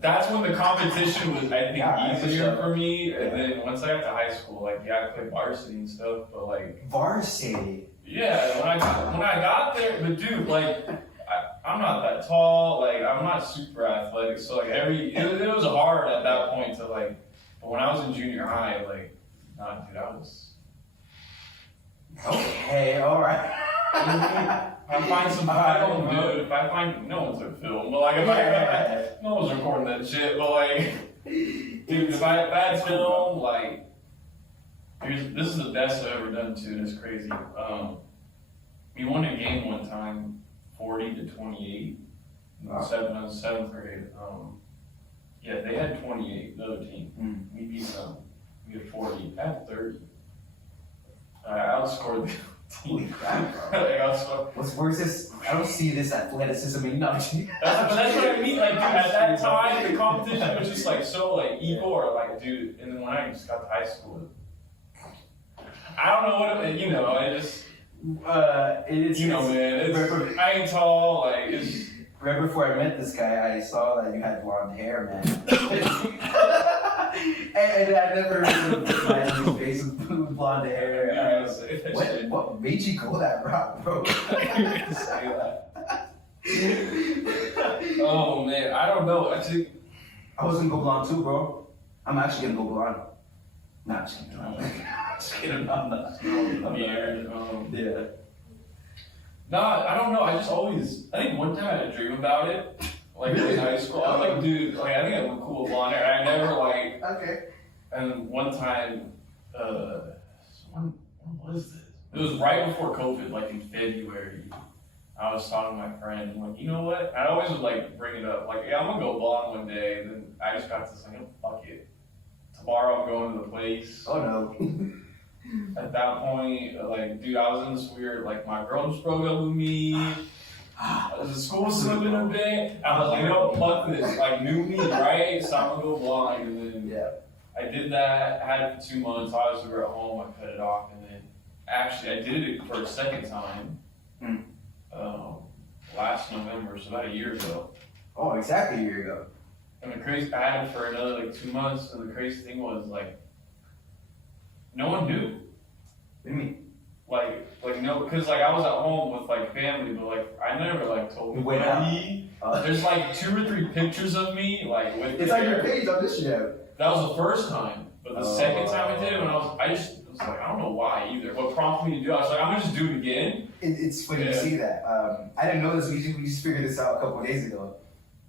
That's when the competition was, I think, easier for me. And then once I got to high school, like I played varsity and stuff, but like varsity. Yeah, when I got there, but dude, like I'm not that tall, like I'm not super athletic, so like it was hard at that point to like. But when I was in junior high, like, nah, dude, I was. Okay, all right. I find some film, dude. If I find no one's a film, but like if no one's recording that shit, but like, dude, if I had film, like, this is the best I've ever done too. And it's crazy. We won a game one time, 40-28. I was seventh grade. Yeah, they had 28. The other team. We beat them. We had 40. I had 30. I outscored the team. Holy crap, bro. Like, Where's this? I don't see this athleticism in But that's what I mean. Like, dude, at that time, the competition was just like so like equal, or like, dude. And then when I just got to high school, I don't know what it, I just, man. I ain't tall. Like, it's. Right before I met this guy, I saw that you had blonde hair, man. and I never really imagined your face with blonde hair. What made you go that route, bro? Oh man, I don't know. I was gonna go blonde too, bro. I'm actually gonna go blonde. Nah, I'm just kidding. Just kidding. I'm not. Yeah. No, I don't know. I think one time I had a dream about it. Like in high school. I was like, dude, like I think I look cool with blonde hair. I never like. Okay. And one time, when was this? It was right before COVID, like in February. I was talking to my friend, and like, you know what? I always would like bring it up, like, yeah, I'm gonna go blonde one day. And then I just got this like, oh, fuck it. Tomorrow I'm going to the place. Oh no. At that point, like, dude, I was in this weird, like, my girl just broke up with me. The school was slipping a bit. I was like, no, fuck this. Like, new me, right? So I'm gonna go blonde. And then I did that. I had it for 2 months. Obviously, we were at home. I cut it off. And then, actually, I did it for a second time. Last November, so about a year ago. Oh, exactly a year ago. And I had it for another, like, 2 months. And the crazy thing was, like, no one knew. What do you mean? Like no, because like I was at home with like family, but like I never like told anybody. There's like 2 or 3 pictures of me like with. It's on your page on this show. That was the first time, but the second time I did it, when I was like, I don't know why either. What prompted me to do it? I was like, I'm gonna just do it again. It's funny to see that. I didn't know this. We just figured this out a couple of days ago.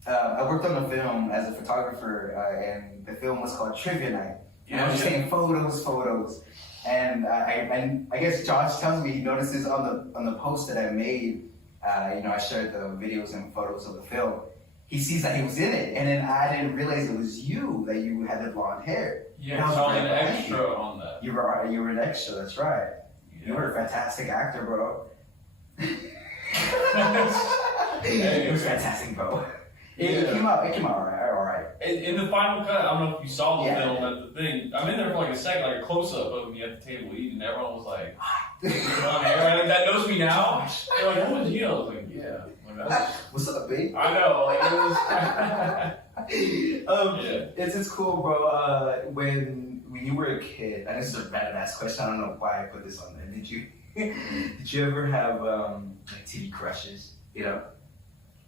I worked on a film as a photographer, and the film was called Trivia Night. And I was just saying photos. And I guess Josh tells me he notices on the post that I made. I shared the videos and photos of the film. He sees that he was in it, and then I didn't realize it was you, that you had the blonde hair. Yeah, I was an extra on that. You were an extra. That's right. Yeah. You were a fantastic actor, bro. It was fantastic, bro. It came out all right. In the final cut, I don't know if you saw the film, but the thing, I'm in there for like a second, like a close-up of me at the table eating, and everyone was like, like, that knows me now. They're like, what was he? I was like, yeah. Like, what's up, babe? I know, like, it was... It's cool, bro. When you were a kid, and this is a badass question, I don't know why I put this on there. Did you ever have like TV crushes,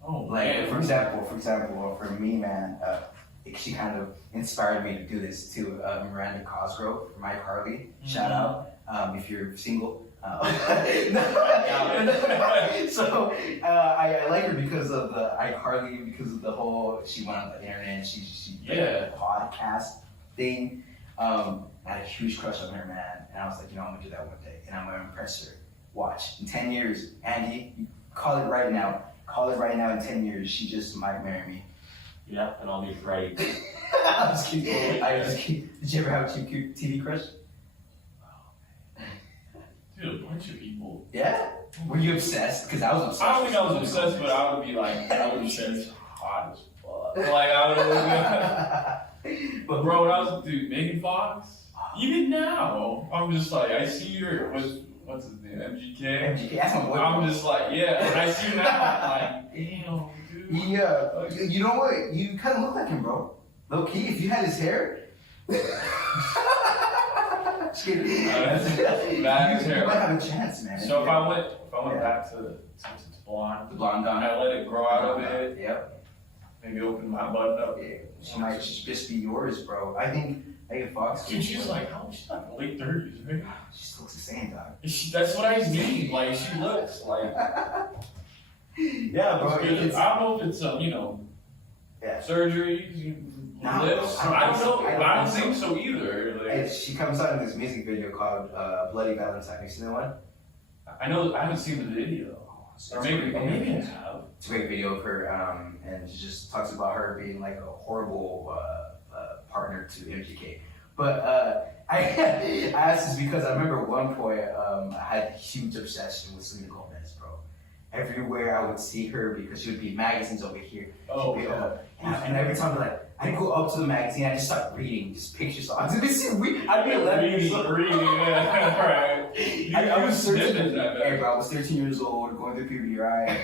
Oh, like man. for example, for me, man, she kind of inspired me to do this too. Miranda Cosgrove from iCarly, shout out if you're single. So I like her because of the iCarly, because of the whole, she went on the internet, she did a podcast thing. I had a huge crush on her, man, and I was like, I'm gonna do that one day, and I'm gonna impress her. Watch, in 10 years, Andy, you call it right now. In 10 years, she just might marry me. Yeah, and I'll be afraid. I'm just kidding. Did you ever have a cute TV crush? Dude, a bunch of people. Yeah? Were you obsessed? Because I was obsessed. I don't think I was obsessed, but I would be like, I would be hot as fuck. Like, I would But bro, when I was, Megan Fox, even now, I'm just like, I see her, what's his name, MGK? That's my boy. I'm just like, yeah, when I see her now, I'm like, damn, dude. Yeah, you know what? You kind of look like him, bro. Low key, if you had his hair. Just kidding. You might have a chance, man. So if I went back to, since it's blonde, the blonde done. I let it grow out a bit. Yep. Maybe open my butt up. Yeah, she might just be yours, bro. I think Megan Fox. Dude, she's like, how she's like late 30s, right? She still looks the same, dog. That's what I mean. Like, she looks like. Yeah, bro. I don't know if it's Yeah. surgeries, Nah, lips. I don't I don't know. think so. I don't think so either. Like, And she comes out in this music video called Bloody Valentine. You seen that one? I know. I haven't seen the video, or maybe I have. It's a great video of her, and she just talks about her being like a horrible partner to MGK. But I asked this because I remember at one point I had a huge obsession with Selena Gomez, bro. Everywhere I would see her because she would be magazines over here. Oh, She'd be, and every time like I'd go up to the magazine, I just start reading just pictures. I'd be 11 years old. reading, yeah, right. I was 13. That Hey, bro, I was 13 years old, going through puberty, right?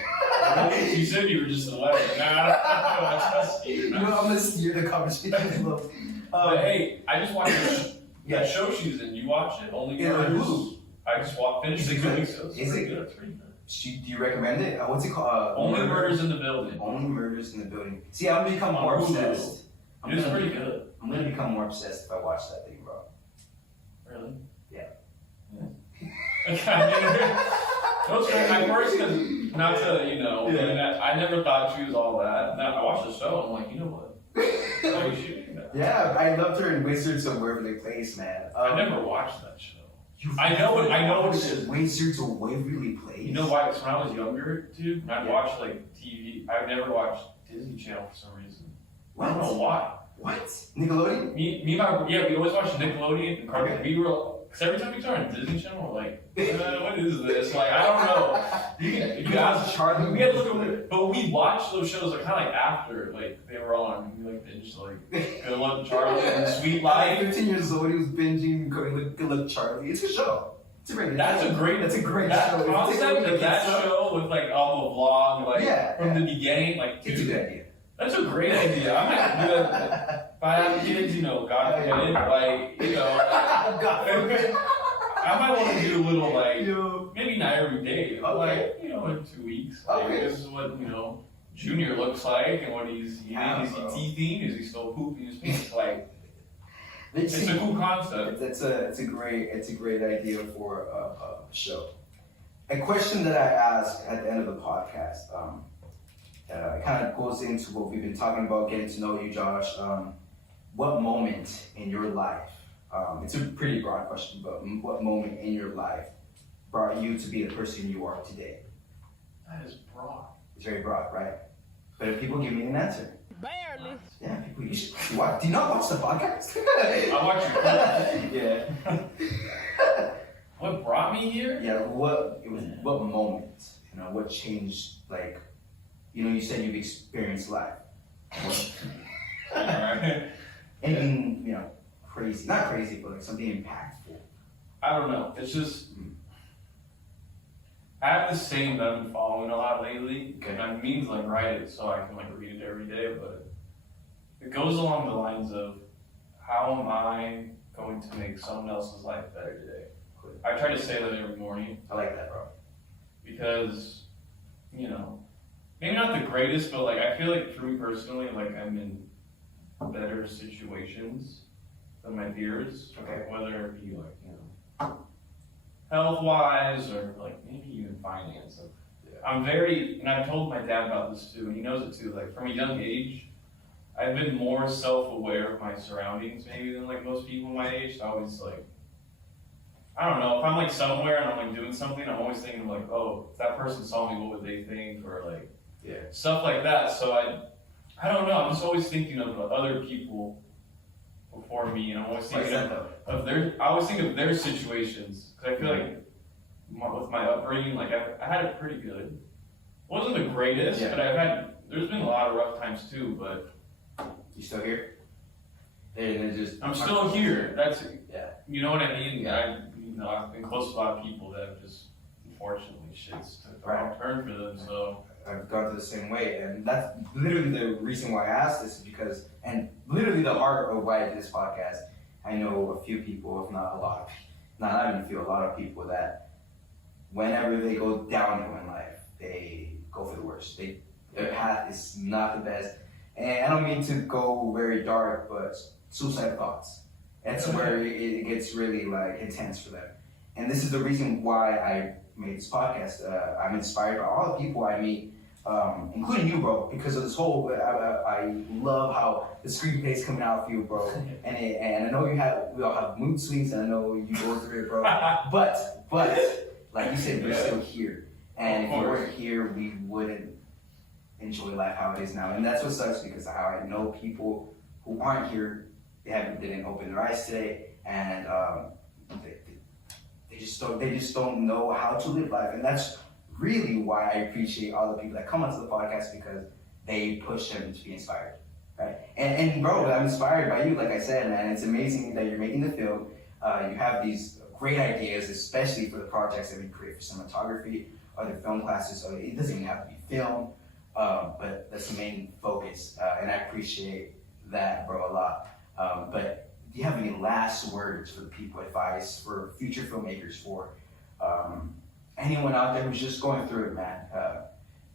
You said you were just 11. Nah, I trust you. You know, I'm gonna steer the conversation a little. But hey, I just watched that Yeah. show she's in. You watched it? Only Yeah, Murders. Hulu. I just finished Is it it 2 good? weeks ago. It's Is pretty it? good. It's pretty good. Do you recommend it? What's it called? Only Murders in the Building. Only Murders in the Building. See, I'm gonna become more On Hulu. obsessed. It's pretty good. I'm gonna become more obsessed if I watch that thing, bro. Really? Yeah. Those are my first, not to, Yeah. I never thought she was all that. Now, I watched the show and I'm like, you know what? Like, she did that. Yeah, I loved her in Wizards of Waverly Place, man. I never watched that show. I know what it is. Wizards of Waverly Place. You know why? Because when I was younger, dude, I'd watch like TV. I've never watched Disney Channel for some reason. I don't know why. What? Nickelodeon? Me and my, we always watched Nickelodeon and Cartoon. We were, because every time we turn on Disney Channel, we're like, what is this? Like, I don't know. You guys, Charlie. we had to look over, but we watched those shows like kind of like after, like they were on. We like binged like Good Luck Charlie and Sweet Like Life. 15 years old, he was binging Good Luck Charlie. It's a show. It's a great. That's a great show. concept of that show with like all the vlog, like Yeah. from the beginning, like It's a good idea. that's a great idea. I might do that. If I have kids, God forbid, I might want to do a little like, Yo. maybe not every day, but Okay. like, in 2 weeks. Like, Okay. this is what, Junior looks like and what he's eating. Yeah, Is he bro. teething? Is he still pooping his pants? Like, It's it's a cool concept. It's a great idea for a show. A question that I ask at the end of the podcast, it kind of goes into what we've been talking about, getting to know you, Josh. What moment in your life? It's a pretty broad question, but what moment in your life brought you to be the person you are today? That is broad. It's very broad, right? But if people give me an answer. Barely. Yeah, people, you should watch. Do you not watch the podcast? I watch your Yeah. What brought me here? Yeah, what moment, what changed, like, you said you've experienced life. Alright. Anything, crazy, not crazy, but like something impactful. I don't know. It's just I have this saying that I've been following a lot lately, and I mean to like write it so I can like read it every day, but it goes along the lines of how am I going to make someone else's life better today? I try to say that every morning I like that, bro. because, maybe not the greatest, but like I feel like for me personally, like I'm in better situations than my peers. Okay. Whether it be like, health-wise or like maybe even finance. I'm very, and I've told my dad about this too, and he knows it too, like from a young age, I've been more self-aware of my surroundings maybe than like most people my age. So I always like, I don't know, if I'm like somewhere and I'm like doing something, I'm always thinking like, oh, if that person saw me, what would they think? Or like, stuff like that. So I don't know, I'm just always thinking of other people before me, and I'm always thinking I always think of their situations, because I feel like with my upbringing, like I had it pretty good. It wasn't the greatest, but there's been a lot of rough times too, but. You still here? I'm still here, that's, Yeah. you know what I mean? I've been close to a lot of people that have just, unfortunately, shit's took the wrong turn for them, so. I've gone through the same way, and that's literally the reason why I asked this, is because, and literally the heart of why I did this podcast, I know a few people, if not a lot, not even a few, a lot of people that whenever they go downhill in life, they go for the worst. Their path is not the best, and I don't mean to go very dark, but suicidal thoughts. That's where it gets really like intense for them. And this is the reason why I made this podcast. I'm inspired by all the people I meet, including you, bro, because of this whole. I love how the screenplay's coming out of you, bro. And I know we all have mood swings, and I know you go through it, bro. But like you said, we're still here, and if we weren't here, we wouldn't enjoy life how it is now. And that's what sucks, because how I know people who aren't here, they didn't open their eyes today, and they just don't know how to live life. And that's really why I appreciate all the people that come onto the podcast, because they push them to be inspired, right? And bro, I'm inspired by you, like I said, man. It's amazing that you're making the film. You have these great ideas, especially for the projects that we create for cinematography, other film classes. So it doesn't even have to be film, but that's the main focus, and I appreciate that, bro, a lot. But do you have any last words for the people, advice for future filmmakers, for anyone out there who's just going through it, man?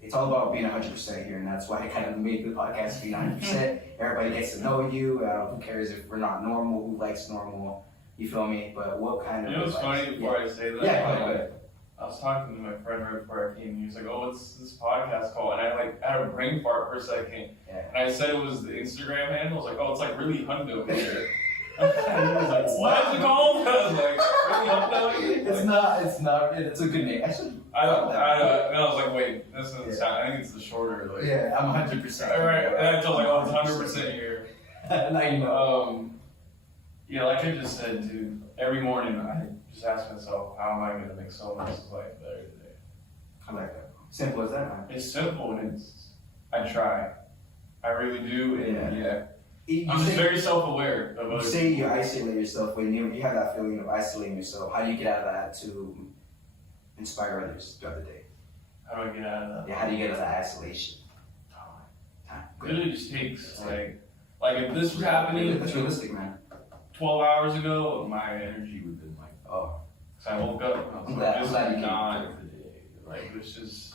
It's all about being 100% here, and that's why I kind of made the podcast be 100%. Everybody gets to know you. Who cares if we're not normal? Who likes normal? You feel me? But what kind of? You know what's funny before I say that? Yeah, go ahead. I was talking to my friend right before I came. He was like, "Oh, what's this podcast called?" And I had a brain fart for a second. Yeah. And I said it was the Instagram handle. I was like, "Oh, it's like really hundo here." And he was like, "What is it called?" I was like, "Really hundo?" It's not. It's a good name. Actually, I was like, "Wait, this doesn't sound." I think it's the shorter. Like, yeah, I'm 100%. All right, and I was like, "Oh, it's 100% here." Now you know. Yeah, like I just said, dude. Every morning I just ask myself, "How am I going to make someone else's life better today?" I like that. Simple as that, man. It's simple, and I try. I really do, and I'm just very self-aware of You other say people. you isolate yourself. When you have that feeling of isolating yourself, how do you get out of that to inspire others throughout the day? How do I get out of that? Yeah, how do you get out of that isolation? Time. It really just takes like if this was happening That's realistic, man. 12 hours ago, my energy would have been like, Oh, so I woke up and I was I'm like, glad this you is came. not the day. Like, it's just,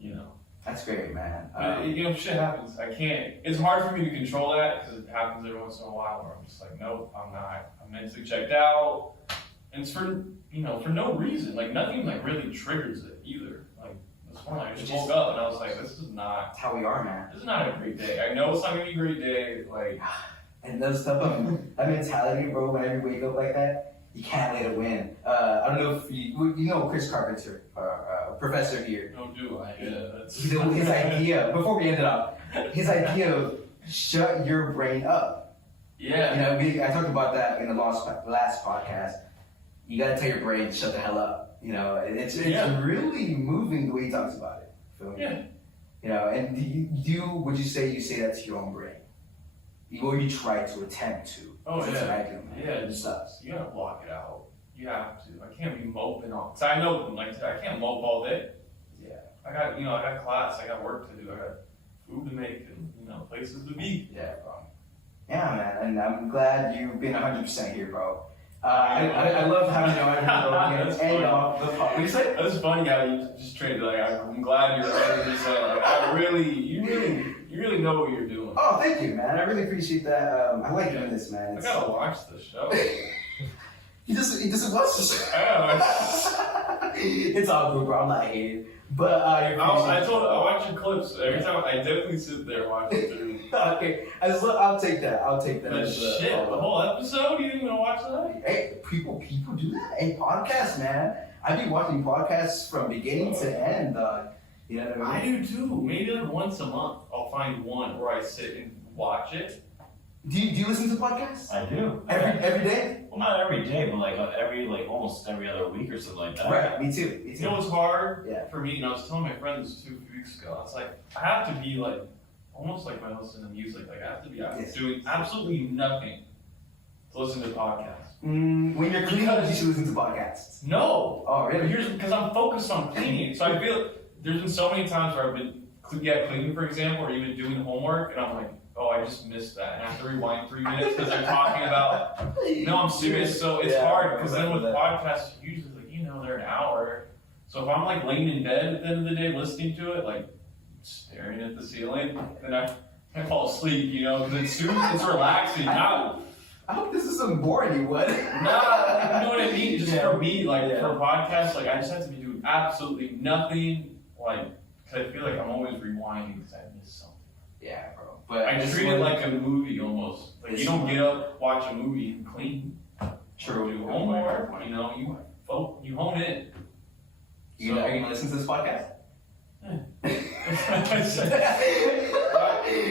you know. that's great, man. But you know, shit happens. I can't. It's hard for me to control that because it happens every once in a while where I'm just like, nope, I'm not. I'm mentally checked out, and it's for no reason. Like nothing like really triggers it either. Like this morning, I just woke up and I was like, this is not. That's how we are, man. This is not a great day. I know it's not gonna be a great day. Like, And those stuff, that mentality, bro. Whenever you wake up like that, you can't let it win. I don't know if you know Chris Carpenter, professor here. don't do I? Yeah, that's. His idea, before we end it up, his idea of shut your brain up. Yeah. You know, I talked about that in the last podcast. You gotta tell your brain, shut the hell up. You know, it's really moving the way he talks about it. Feel me? Yeah. You know, and would you say that to your own brain? Or you try to attempt to? Oh, That's yeah. what I do, man. Yeah, It sucks. You gotta block it out. You have to. I can't be moping on. Cause I know, like today, I can't mope all day. Yeah. I got class. I got work to do. I got food to make, and places to be. Yeah, bro. Yeah, man, and I'm glad you've been 100% here, bro. I love having you on That's and funny. off the podcast. What do you say? That's funny how you just traded. Like, I'm glad you're 100%. Like, you really know what you're doing. Oh, thank you, man. I really appreciate that. I like doing this, man. I gotta watch the show. He doesn't watch the show. I It's all good, bro. I'm not hating. But I watch your clips every time. I definitely sit there and watch it through. okay, I'll take that. But as shit, the whole episode? You didn't even watch that? Hey, people do that. Hey, podcasts, man. I be watching podcasts from beginning to end. You know what I I mean? do too. Maybe like once a month, I'll find one where I sit and watch it. Do you listen to podcasts? I do. Every day? Well, not every day, but almost every other week or something like that. Right. Me too. You know what's hard Yeah. for me? And I was telling my friends 2 weeks ago. It's like I have to be like almost like when I listen to music. Like I have to be Yes. doing absolutely nothing to listen to podcasts. When you're cleaning, you should listen to podcasts. No. Oh, But really? here's because I'm focused on cleaning. So I feel there's been so many times where I've been cleaning, for example, or even doing homework, and I'm like, oh, I just missed that, and I have to rewind 3 minutes because they're talking about. No, I'm serious. So it's hard because then with podcasts, usually they're an hour. So if I'm like laying in bed at the end of the day listening to it, like staring at the ceiling, then I fall asleep. Because it's relaxing. Now I hope this isn't boring you, what? Nah, you know what I mean? Just Yeah. for me, like Yeah. for a podcast, like I just have to be doing absolutely nothing, like, because I feel like I'm always rewinding because I missed something. Yeah, bro. But I this treat it one- like a movie almost. Like This you don't one- get up, watch a movie, and clean. True. Do homework, you know, you hone in. You know, are you gonna listen to this podcast?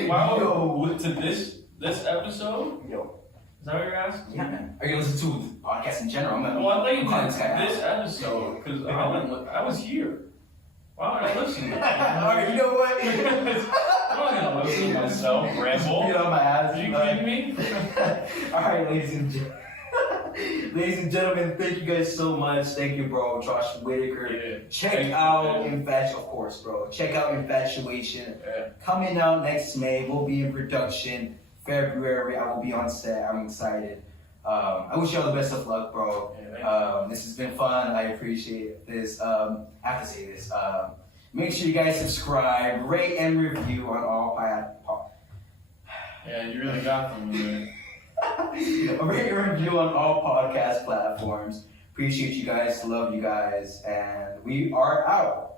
Wow, Yo. to this episode? Yo. Is that what you're asking? Yeah, man. Are you gonna listen to podcasts in general? I'm gonna. Well, I thought you I'm calling did this guy out. this episode because I was here. Why would I listen? Alright, you know what? I'm not gonna listen to myself ramble. Get on my ass. Are you kidding me? Alright, ladies and gentlemen. Ladies and gentlemen, thank you guys so much. Thank you, bro. Josh Whitaker. Yeah. Check Thank you, out man. Infatuation, of course, bro. Check out Infatuation. Yeah. Coming out next May. We'll be in production. February, I will be on set. I'm excited. I wish you all the best of luck, bro. Yeah, thank you. This has been fun. I appreciate this. I have to say this. Make sure you guys subscribe, rate, and review on all Yeah, you really got them, man. rate and review on all podcast platforms. Appreciate you guys. Love you guys. And we are out.